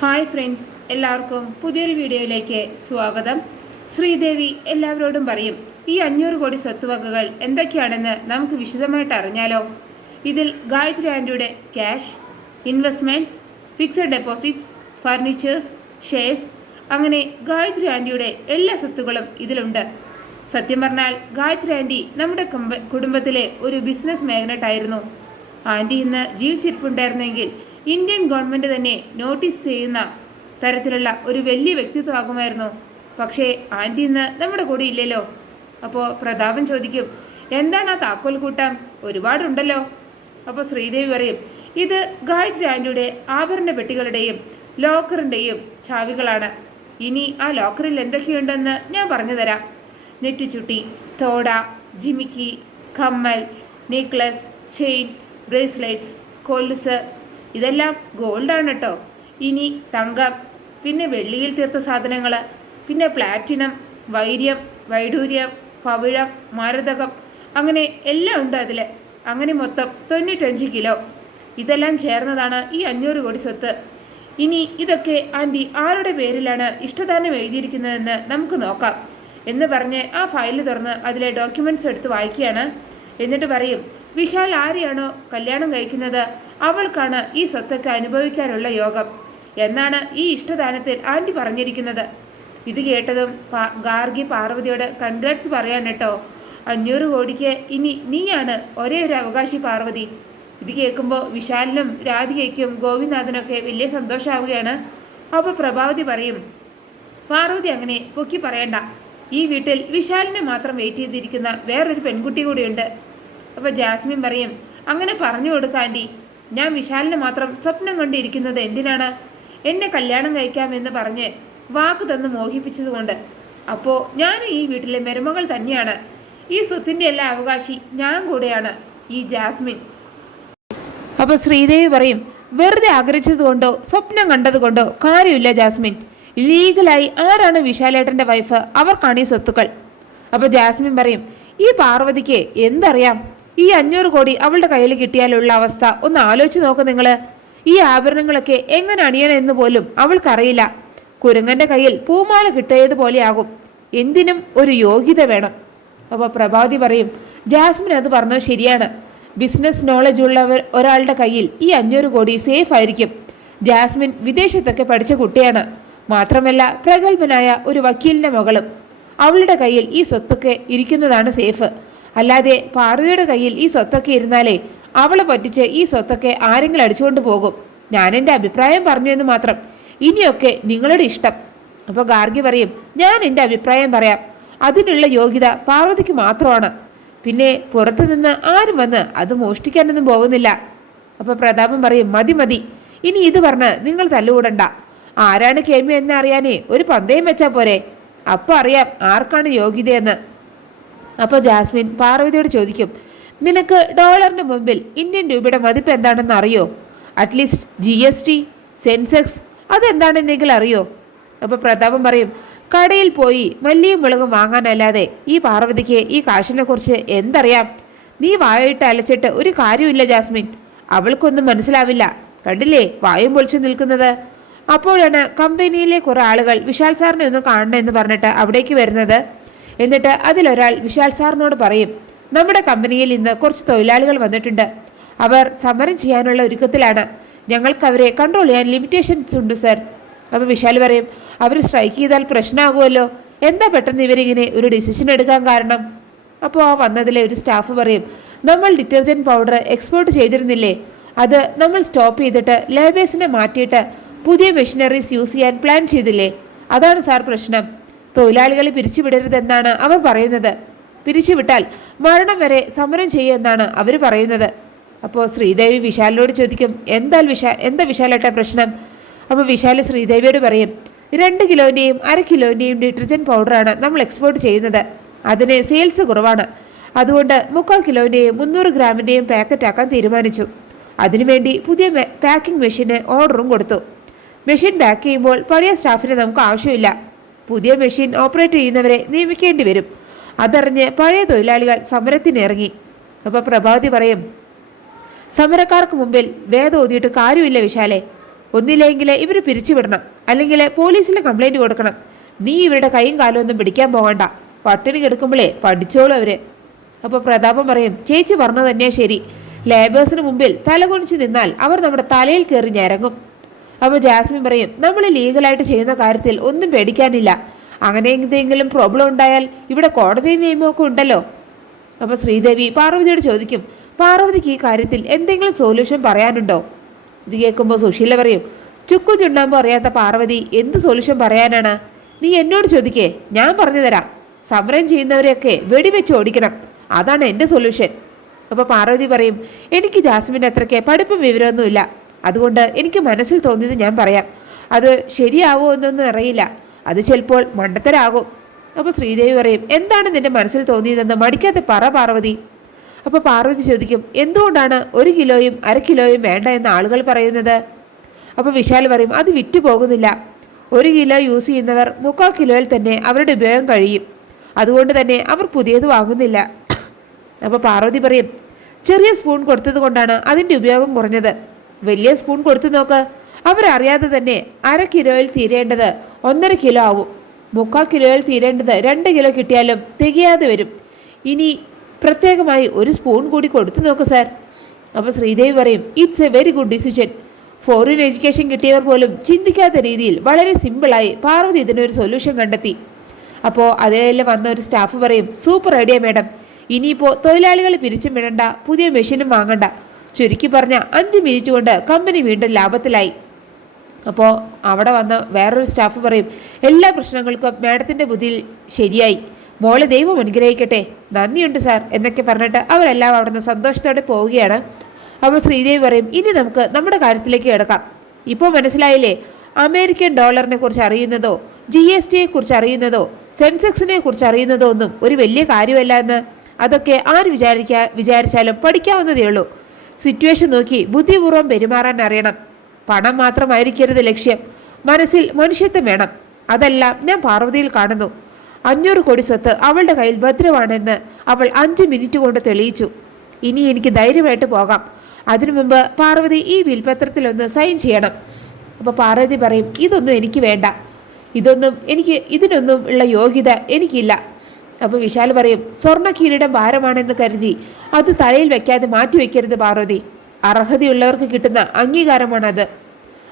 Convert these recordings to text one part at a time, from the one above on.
Hi friends എല്ലാവർക്കും പുതിയൊരു വീഡിയോയിലേക്ക് സ്വാഗതം. ശ്രീദേവി എല്ലാവരോടും പറയും ഈ അഞ്ഞൂറ് കോടി സ്വത്തുവകകൾ എന്തൊക്കെയാണെന്ന് നമുക്ക് വിശദമായിട്ട് അറിഞ്ഞാലോ? ഇതിൽ Gayathri ആൻഡിയുടെ cash investments fixed deposits furnitures shares അങ്ങനെ ഗായത്രി ആൻഡിയുടെ എല്ലാ സ്വത്തുക്കളും ഇതിലുണ്ട്. സത്യം പറഞ്ഞാൽ ഗായത്രി ആൻഡി നമ്മുടെ കുടുംബത്തിലെ ഒരു ബിസിനസ് മാഗ്നറ്റ് ആയിരുന്നു ആന്റി ഇന്ന് ജീവിച്ചിരിപ്പുണ്ടായിരുന്നെങ്കിൽ ഇന്ത്യൻ ഗവൺമെന്റ് തന്നെ നോട്ടീസ് ചെയ്യുന്ന തരത്തിലുള്ള ഒരു വലിയ വ്യക്തിത്വമാകുമായിരുന്നു. പക്ഷേ ആന്റി ഇന്ന് നമ്മുടെ കൂടെ ഇല്ലല്ലോ. അപ്പോൾ പ്രതാപൻ ചോദിക്കും എന്താണ് ആ താക്കോൽ കൂട്ടം ഒരുപാടുണ്ടല്ലോ. അപ്പോൾ ശ്രീദേവി പറയും ഇത് ഗായത്രി ആന്റിയുടെ ആഭരണ പെട്ടികളുടെയും ലോക്കറിന്റെയും ചാവികളാണ്. ഇനി ആ ലോക്കറിൽ എന്തൊക്കെയുണ്ടെന്ന് ഞാൻ പറഞ്ഞു തരാം. നെറ്റിച്ചുട്ടി തോട ജിമിക്കി കമ്മൽ നെക്ലസ് ചെയിൻ ബ്രേസ്ലെറ്റ്സ് കൊലുസ് ഇതെല്ലാം ഗോൾഡാണ് കേട്ടോ ഇനി തങ്കം പിന്നെ വെള്ളിയിൽ തീർത്ത സാധനങ്ങൾ പിന്നെ പ്ലാറ്റിനം വൈര്യം വൈഡൂര്യം പവിഴം മാരതകം അങ്ങനെ എല്ലാം ഉണ്ട് അതിൽ അങ്ങനെ മൊത്തം തൊണ്ണൂറ്റഞ്ച് കിലോ. ഇതെല്ലാം ചേർന്നതാണ് ഈ അഞ്ഞൂറ് കോടി സ്വത്ത്. ഇനി ഇതൊക്കെ ആന്റി ആരുടെ പേരിലാണ് ഇഷ്ടദാനം എഴുതിയിരിക്കുന്നതെന്ന് നമുക്ക് നോക്കാം. എന്ന് പറഞ്ഞ് ആ ഫയൽ തുറന്ന് അതിലെ ഡോക്യുമെന്റ്സ് എടുത്ത് വായിക്കുകയാണ്. എന്നിട്ട് പറയും വിശാൽ ആരെയാണോ കല്യാണം കഴിക്കുന്നത് അവൾക്കാണ് ഈ സ്വത്തൊക്കെ അനുഭവിക്കാനുള്ള യോഗം. എന്നാണ് ഈ ഇഷ്ടദാനത്തിൽ ആന്റി പറഞ്ഞിരിക്കുന്നത്. ഇത് കേട്ടതും ഗാർഗി പാർവതിയോട് കൺഗ്രാറ്റ്സ് പറയാൻ കേട്ടോ. അഞ്ഞൂറ് കോടിക്ക് ഇനി നീയാണ് ഒരേ ഒരു അവകാശി പാർവതി. ഇത് കേൾക്കുമ്പോൾ വിശാലിനും രാധികയ്ക്കും ഗോപിനാഥനൊക്കെ വലിയ സന്തോഷമാവുകയാണ് അപ്പോൾ പ്രഭാവതി പറയും പാർവതി അങ്ങനെ പൊക്കി പറയണ്ട. ഈ വീട്ടിൽ വിശാലിനെ മാത്രം വെയിറ്റ് ചെയ്തിരിക്കുന്ന വേറൊരു പെൺകുട്ടി കൂടിയുണ്ട്. അപ്പോൾ ജാസ്മിൻ പറയും അങ്ങനെ പറഞ്ഞു കൊടുക്കാൻ ഞാൻ വിശാലിനെ മാത്രം സ്വപ്നം കൊണ്ടിരിക്കുന്നത് എന്തിനാണ്? എന്നെ കല്യാണം കഴിക്കാമെന്ന് പറഞ്ഞ് വാക്ക് തന്ന് മോഹിപ്പിച്ചതുകൊണ്ട് അപ്പോൾ ഞാൻ ഈ വീട്ടിലെ മരുമകൾ തന്നെയാണ്. ഈ സ്വത്തിന്റെ എല്ലാ അവകാശി ഞാൻ കൂടെയാണ് ഈ ജാസ്മിൻ. അപ്പോൾ ശ്രീദേവി പറയും വെറുതെ ആഗ്രഹിച്ചതുകൊണ്ടോ സ്വപ്നം കണ്ടതുകൊണ്ടോ കാര്യമില്ല ജാസ്മിൻ. ലീഗലായി ആരാണ് വിശാലേട്ടന്റെ വൈഫ് അവർക്കാണ് ഈ സ്വത്തുക്കൾ. അപ്പോൾ ജാസ്മിൻ പറയും ഈ പാർവതിക്ക് എന്തറിയാം? ഈ അഞ്ഞൂറ് കോടി അവളുടെ കയ്യിൽ കിട്ടിയാലുള്ള അവസ്ഥ ഒന്ന് ആലോചിച്ച് നോക്ക് നിങ്ങൾ ഈ ആഭരണങ്ങളൊക്കെ എങ്ങനെ അണിയണമെന്ന് പോലും അവൾക്കറിയില്ല. കുരങ്ങന്റെ കയ്യിൽ പൂമാല കിട്ടിയതുപോലെയാകും. എന്തിനും ഒരു യോഗ്യത വേണം. അപ്പോൾ പ്രഭാതി പറയും ജാസ്മിൻ അത് പറഞ്ഞത് ശരിയാണ്. ബിസിനസ് നോളജ് ഉള്ളവർ ഒരാളുടെ കയ്യിൽ ഈ അഞ്ഞൂറ് കോടി സേഫ് ആയിരിക്കും. ജാസ്മിൻ വിദേശത്തൊക്കെ പഠിച്ച കുട്ടിയാണ്. മാത്രമല്ല പ്രഗത്ഭനായ ഒരു വക്കീലിന്റെ മകളും. അവളുടെ കയ്യിൽ ഈ സ്വത്തൊക്കെ ഇരിക്കുന്നതാണ് സേഫ് അല്ലാതെ പാർവതിയുടെ കയ്യിൽ ഈ സ്വത്തൊക്കെ ഇരുന്നാലേ അവളെ പറ്റിച്ച് ഈ സ്വത്തൊക്കെ ആരെങ്കിലും അടിച്ചുകൊണ്ട് പോകും. ഞാൻ എന്റെ അഭിപ്രായം പറഞ്ഞു എന്ന് മാത്രം. ഇനിയൊക്കെ നിങ്ങളുടെ ഇഷ്ടം. അപ്പോൾ ഗാർഗി പറയും ഞാൻ എന്റെ അഭിപ്രായം പറയാം. അതിനുള്ള യോഗ്യത പാർവതിക്ക് മാത്രമാണ്. പിന്നെ പുറത്തു നിന്ന് ആരും വന്ന് അത് മോഷ്ടിക്കാനൊന്നും പോകുന്നില്ല. അപ്പോൾ പ്രതാപം പറയും മതി മതി. ഇനി ഇത് പറഞ്ഞ് നിങ്ങൾ തല്ലുകൂടണ്ട. ആരാണ് കേമി എന്ന് അറിയാനേ ഒരു പന്തയം വെച്ചാൽ പോരെ. അപ്പോൾ അറിയാം ആർക്കാണ് യോഗ്യതയെന്ന്. അപ്പോൾ ജാസ്മിൻ പാർവതിയോട് ചോദിക്കും നിനക്ക് ഡോളറിന് മുമ്പിൽ ഇന്ത്യൻ രൂപയുടെ മതിപ്പ് എന്താണെന്ന് അറിയോ? At least G S T Sensex അതെന്താണെന്നെങ്കിലും അറിയോ? അപ്പോൾ പ്രതാപം പറയും കടയിൽ പോയി മല്ലിയും മുളകും വാങ്ങാനല്ലാതെ ഈ പാർവതിക്ക് ഈ കാശിനെ കുറിച്ച് എന്തറിയാം? നീ വായിട്ട് അലച്ചിട്ട് ഒരു കാര്യമില്ല ജാസ്മിൻ. അവൾക്കൊന്നും മനസ്സിലാവില്ല. കണ്ടില്ലേ? വായും പൊളിച്ചു നിൽക്കുന്നത്. അപ്പോഴാണ് കമ്പനിയിലെ കുറെ ആളുകൾ വിശാൽ സാറിനെ ഒന്ന് കാണണമെന്ന് പറഞ്ഞിട്ട് അവിടേക്ക് വരുന്നത്. എന്നിട്ട് അതിലൊരാൾ വിശാൽ സാറിനോട് പറയും നമ്മുടെ കമ്പനിയിൽ ഇന്ന് കുറച്ച് തൊഴിലാളികൾ വന്നിട്ടുണ്ട്. അവർ സമരം ചെയ്യാനുള്ള ഒരുക്കത്തിലാണ്. ഞങ്ങൾക്ക് അവരെ കൺട്രോൾ ചെയ്യാൻ ലിമിറ്റേഷൻസ് ഉണ്ട് സർ അപ്പോൾ വിശാൽ പറയും അവർ സ്ട്രൈക്ക് ചെയ്താൽ പ്രശ്നമാകുമല്ലോ എന്താ പെട്ടെന്ന് ഇവരിങ്ങനെ ഒരു ഡിസിഷൻ എടുക്കാൻ കാരണം? അപ്പോൾ ആ വന്നതിലെ ഒരു സ്റ്റാഫ് പറയും നമ്മൾ ഡിറ്റർജന്റ് പൗഡർ എക്സ്പോർട്ട് ചെയ്തിരുന്നില്ലേ? അത് നമ്മൾ സ്റ്റോപ്പ് ചെയ്തിട്ട് ലേബേഴ്സിനെ മാറ്റിയിട്ട് പുതിയ മെഷീനറീസ് യൂസ് ചെയ്യാൻ പ്ലാൻ ചെയ്തില്ലേ? അതാണ് സാർ പ്രശ്നം. തൊഴിലാളികളെ പിരിച്ചുവിടരുതെന്നാണ് അവർ പറയുന്നത്. പിരിച്ചുവിട്ടാൽ മരണം വരെ സമരം ചെയ്യുമെന്നാണ് അവർ പറയുന്നത്. അപ്പോൾ ശ്രീദേവി വിശാലിനോട് ചോദിക്കും എന്താ വിശാൽ എന്താ വിശാലട്ട പ്രശ്നം? അപ്പോൾ വിശാൽ ശ്രീദേവിയോട് പറയും രണ്ട് കിലോന്റെയും അര കിലോന്റെയും ഡിറ്റർജന്റ് പൗഡറാണ് നമ്മൾ എക്സ്പോർട്ട് ചെയ്യുന്നത്. അതിന് സെയിൽസ് കുറവാണ്. അതുകൊണ്ട് മുക്കാൽ കിലോന്റെയും മുന്നൂറ് ഗ്രാമിന്റെയും പാക്കറ്റാക്കാൻ തീരുമാനിച്ചു. അതിനുവേണ്ടി പുതിയ പാക്കിംഗ് മെഷീന് ഓർഡറും കൊടുത്തു. മെഷീൻ പാക്ക് ചെയ്യുമ്പോൾ പഴയ സ്റ്റാഫിനെ നമുക്ക് ആവശ്യമില്ല. പുതിയ മെഷീൻ ഓപ്പറേറ്റ് ചെയ്യുന്നവരെ നിയമിക്കേണ്ടി വരും. അതറിഞ്ഞ് പഴയ തൊഴിലാളികൾ സമരത്തിനിറങ്ങി. അപ്പോൾ പ്രഭാതി പറയും സമരക്കാർക്ക് മുമ്പിൽ വേദം ഓതിയിട്ട് കാര്യമില്ല വിശാലെ. ഒന്നില്ലെങ്കിൽ ഇവർ പിരിച്ചുവിടണം. അല്ലെങ്കിൽ പോലീസിൽ കംപ്ലൈന്റ് കൊടുക്കണം. നീ ഇവരുടെ കൈയും കാലും ഒന്നും പിടിക്കാൻ പോകണ്ട. പട്ടിണി കിടക്കുമ്പോഴേ പഠിച്ചോളൂ അവർ. അപ്പോൾ പ്രതാപം പറയും ചേച്ചി പറഞ്ഞത് തന്നെയാ ശരി. ലേബേഴ്സിന് മുമ്പിൽ തലകുണിച്ച് നിന്നാൽ അവർ നമ്മുടെ തലയിൽ കയറി ഞരങ്ങും. അപ്പോൾ ജാസ്മിൻ പറയും നമ്മൾ ലീഗലായിട്ട് ചെയ്യുന്ന കാര്യത്തിൽ ഒന്നും പേടിക്കാനില്ല. അങ്ങനെ എന്തെങ്കിലും പ്രോബ്ലം ഉണ്ടായാൽ ഇവിടെ കോടതി നിയമമൊക്കെ ഉണ്ടല്ലോ. അപ്പോൾ ശ്രീദേവി പാർവതിയോട് ചോദിക്കും പാർവതിക്ക് ഈ കാര്യത്തിൽ എന്തെങ്കിലും സൊല്യൂഷൻ പറയാനുണ്ടോ? ഇത് കേൾക്കുമ്പോൾ സുശീല പറയും ചുക്കു ചുണ്ടാകുമ്പോൾ അറിയാത്ത പാർവതി എന്ത് സൊല്യൂഷൻ പറയാനാണ്? നീ എന്നോട് ചോദിക്കേ ഞാൻ പറഞ്ഞു തരാം. സമരം ചെയ്യുന്നവരെയൊക്കെ വെടിവെച്ച് ഓടിക്കണം. അതാണ് എന്റെ സൊല്യൂഷൻ അപ്പോൾ പാർവതി പറയും എനിക്ക് ജാസ്മിന്റെ അത്രയ്ക്ക് പഠിപ്പും വിവരമൊന്നുമില്ല. അതുകൊണ്ട് എനിക്ക് മനസ്സിൽ തോന്നിയത് ഞാൻ പറയാം. അത് ശരിയാവോ എന്നൊന്നും അറിയില്ല. അത് ചിലപ്പോൾ മണ്ടത്തരാകും. അപ്പോൾ ശ്രീദേവി പറയും എന്താണ് നിന്റെ മനസ്സിൽ തോന്നിയതെന്ന് മടിക്കാതെ പറ പാർവതി. അപ്പോൾ പാർവതി ചോദിക്കും എന്തുകൊണ്ടാണ് ഒരു കിലോയും അര കിലോയും വേണ്ട എന്ന് ആളുകൾ പറയുന്നത്? അപ്പോൾ വിശാൽ പറയും അത് വിറ്റു പോകുന്നില്ല. ഒരു കിലോ യൂസ് ചെയ്യുന്നവർ മുക്കാൽ കിലോയിൽ തന്നെ അവരുടെ ഉപയോഗം കഴിയും. അതുകൊണ്ട് തന്നെ അവർ പുതിയത് വാങ്ങുന്നില്ല. അപ്പോൾ പാർവതി പറയും ചെറിയ സ്പൂൺ കൊടുത്തത് കൊണ്ടാണ് അതിന്റെ ഉപയോഗം കുറഞ്ഞത്. വലിയ സ്പൂൺ കൊടുത്തു നോക്ക്. അവരറിയാതെ തന്നെ അര കിലോയിൽ തീരേണ്ടത് ഒന്നര കിലോ ആവും. മുക്കാൽ കിലോയിൽ തീരേണ്ടത് രണ്ട് കിലോ കിട്ടിയാലും തികയാതെ വരും. ഇനി പ്രത്യേകമായി ഒരു സ്പൂൺ കൂടി കൊടുത്തു നോക്ക് സാർ അപ്പോൾ ശ്രീദേവി പറയും it's a very good decision foreign education കിട്ടിയവർ പോലും ചിന്തിക്കാത്ത രീതിയിൽ വളരെ സിമ്പിളായി പാർവതി ഇതിനൊരു സൊല്യൂഷൻ കണ്ടെത്തി. അപ്പോൾ അതിലെല്ലാം വന്ന ഒരു സ്റ്റാഫ് പറയും സൂപ്പർ ഐഡിയ മേഡം ഇനിയിപ്പോൾ തൊഴിലാളികൾ പിരിച്ചും വിടണ്ട പുതിയ മെഷീനും വാങ്ങണ്ട. ചുരുക്കി പറഞ്ഞ അഞ്ച് മിനിറ്റ് കൊണ്ട് കമ്പനി വീണ്ടും ലാഭത്തിലായി. അപ്പോൾ അവിടെ വന്ന വേറൊരു സ്റ്റാഫ് പറയും എല്ലാ പ്രശ്നങ്ങൾക്കും മാഡത്തിന്റെ ബുദ്ധിയിൽ ശരിയായി. മോളെ ദൈവം അനുഗ്രഹിക്കട്ടെ. നന്ദിയുണ്ട് സാർ എന്നൊക്കെ പറഞ്ഞിട്ട് അവരെല്ലാം അവിടെ നിന്ന് സന്തോഷത്തോടെ പോവുകയാണ്. അപ്പോൾ ശ്രീദേവി പറയും ഇനി നമുക്ക് നമ്മുടെ കാര്യത്തിലേക്ക് കിടക്കാം. ഇപ്പോൾ മനസ്സിലായില്ലേ? അമേരിക്കൻ ഡോളറിനെ കുറിച്ച് അറിയുന്നതോ ജി എസ് ടിയെ കുറിച്ച് അറിയുന്നതോ സെൻസെക്സിനെ കുറിച്ച് അറിയുന്നതോ ഒന്നും ഒരു വലിയ കാര്യമല്ല എന്ന്? അതൊക്കെ ആര് വിചാരിക്കാ വിചാരിച്ചാലും പഠിക്കാവുന്നതേ ഉള്ളൂ. സിറ്റുവേഷൻ നോക്കി ബുദ്ധിപൂർവം പെരുമാറാൻ അറിയണം. പണം മാത്രമായിരിക്കരുത് ലക്ഷ്യം. മനസ്സിൽ മനുഷ്യത്വം വേണം. അതെല്ലാം ഞാൻ പാർവതിയിൽ കാണുന്നു. അഞ്ഞൂറ് കോടി സ്വത്ത് അവളുടെ കയ്യിൽ ഭദ്രമാണെന്ന് അവൾ അഞ്ച് മിനിറ്റ് കൊണ്ട് തെളിയിച്ചു. ഇനി എനിക്ക് ധൈര്യമായിട്ട് പോകാം. അതിനു മുമ്പ് പാർവതി ഈ വിൽപത്രത്തിലൊന്ന് സൈൻ ചെയ്യണം. അപ്പോൾ പാർവതി പറയും ഇതൊന്നും എനിക്ക് വേണ്ട. ഇതൊന്നും എനിക്ക് ഇതിനൊന്നും ഉള്ള യോഗ്യത എനിക്കില്ല. അപ്പോൾ വിശാൽ പറയും സ്വർണ കിരീടം ഭാരമാണെന്ന് കരുതി. അത് തലയിൽ വെക്കാതെ മാറ്റി വെക്കരുത് പാർവതി. അർഹതയുള്ളവർക്ക് കിട്ടുന്ന അംഗീകാരമാണത്.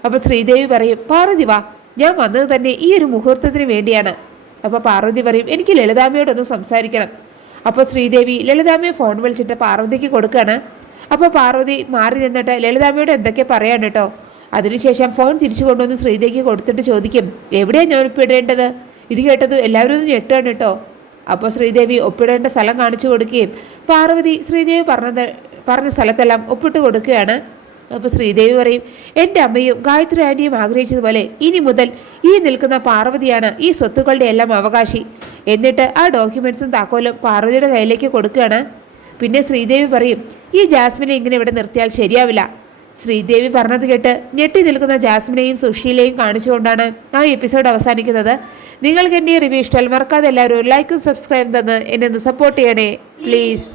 അപ്പോൾ ശ്രീദേവി പറയും പാർവതി വാ ഞാൻ വന്നത് തന്നെ ഈ ഒരു മുഹൂർത്തത്തിന് വേണ്ടിയാണ്. അപ്പോൾ പാർവതി പറയും എനിക്ക് ലളിതാമ്മയോടൊന്ന് സംസാരിക്കണം. അപ്പോൾ ശ്രീദേവി ലളിതാമ്മയെ ഫോൺ വിളിച്ചിട്ട് പാർവതിക്ക് കൊടുക്കുകയാണ് അപ്പോൾ പാർവതി മാറി നിന്നിട്ട് ലളിതാമ്മയോട് എന്തൊക്കെ പറയാൻ കേട്ടോ അതിനുശേഷം ഫോൺ തിരിച്ചു കൊണ്ടുവന്ന് ശ്രീദേവിക്ക് കൊടുത്തിട്ട് ചോദിക്കും എവിടെയാണ് ഞാൻ ഇടേണ്ടത്? ഇത് കേട്ടത് എല്ലാവരും ഒന്ന് ഞെട്ടാണ് കേട്ടോ അപ്പോൾ ശ്രീദേവി ഒപ്പിടേണ്ട സ്ഥലം കാണിച്ചു കൊടുക്കുകയും പാർവതി ശ്രീദേവി പറഞ്ഞത് പറഞ്ഞ സ്ഥലത്തെല്ലാം ഒപ്പിട്ട് കൊടുക്കുകയാണ്. അപ്പോൾ ശ്രീദേവി പറയും എന്റെ അമ്മയും ഗായത്രി ആന്റിയും ആഗ്രഹിച്ചതുപോലെ ഇനി മുതൽ ഈ നിൽക്കുന്ന പാർവതിയാണ് ഈ സ്വത്തുക്കളുടെ എല്ലാം അവകാശി. എന്നിട്ട് ആ ഡോക്യുമെൻസും താക്കോലും പാർവതിയുടെ കയ്യിലേക്ക് കൊടുക്കുകയാണ്. പിന്നെ ശ്രീദേവി പറയും ഈ ജാസ്മിനെ ഇങ്ങനെ ഇവിടെ നിർത്തിയാൽ ശരിയാവില്ല. ശ്രീദേവി പറഞ്ഞത് കേട്ട് ഞെട്ടി നിൽക്കുന്ന ജാസ്മിനെയും സുഷീലയും കാണിച്ചുകൊണ്ടാണ് ആ എപ്പിസോഡ് അവസാനിക്കുന്നത്. നിങ്ങൾക്ക് എന്റെ ഈ റിവ്യൂ ഇഷ്ടം മറക്കാതെ എല്ലാവരും ലൈക്കും സബ്സ്ക്രൈബും തന്ന് എന്നെ ഒന്ന് സപ്പോർട്ട് ചെയ്യണേ. പ്ലീസ്